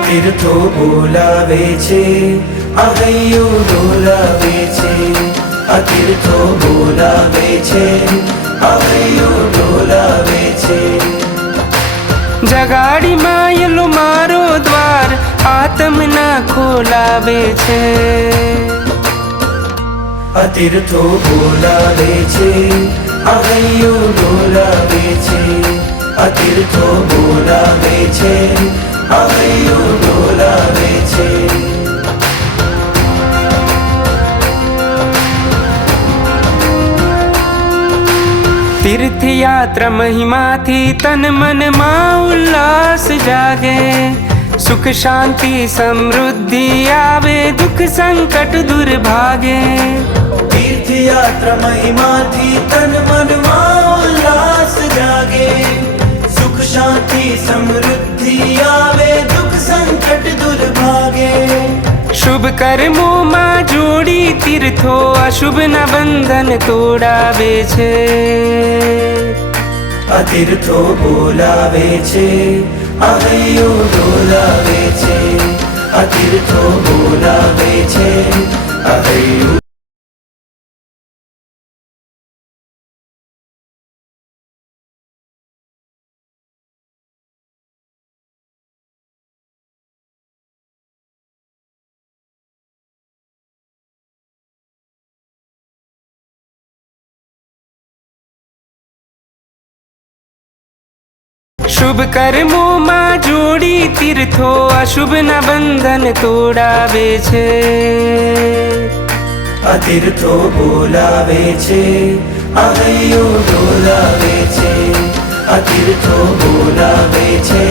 तीर्थो बोलावे छे, हૈયું डोलावे छे। तीर्थो बोलावे छे, हૈયું डोलावे छे। जगाड़ी मायलो मारो द्वार, आत्मना खोलावे छे। तीर्थो बोलावे छे, हૈયું डोलावे छे। तीर्थो बोलावे छे, हૈયું डोलावे छे। तीर्थयात्रा महिमा थी तन मन मां उल्लास जागे। सुख शांति समृद्धि आवे, दुख संकट दूर भागे। तीर्थयात्रा महिमा थी तन मन मां उल्लास जागे। सुख शांति समृद्धि आवे, दुख संकट दूर भागे। शुभ कर्मों मां जोड़ी तीर्थो, अशुभ न बंधन तोड़ावे छे। तीर्थो बोलावे छे, हૈયું डोलावे छे। तीर्थो बोलावे छे, हૈયું। शुभ कर्मों मां जोड़ी तीर्थो, अशुभ न बंधन तोड़ावे छे। तीर्थो बोलावे छे, हૈયું डोलावे छे। तीर्थो बोलावे छे,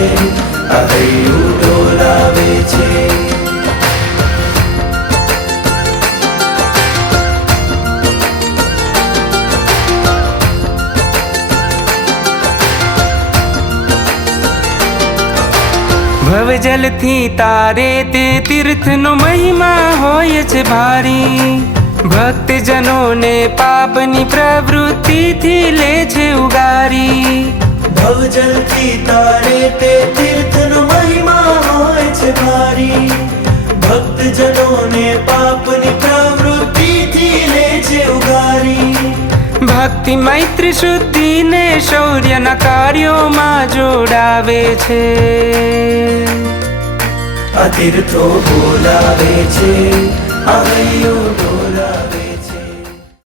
हૈયું डोलावे छे। भवजल थी तारे ते तीर्थ नो महिमा होय छे भारी। भक्त जनों ने पापनी प्रवृत्ति थी ले छे उगारी। भवजल थी तारे ते तीर्थ नो महिमा होय छे भारी। भक्त जनों ने पापनी प्रवृत्ति थी ले छे उगारी। भक्ति मैत्री शुद्धि ने शौर्य न कार्यों मां जोड़ावे छे। तीर्थो बोलावे छे, हૈયું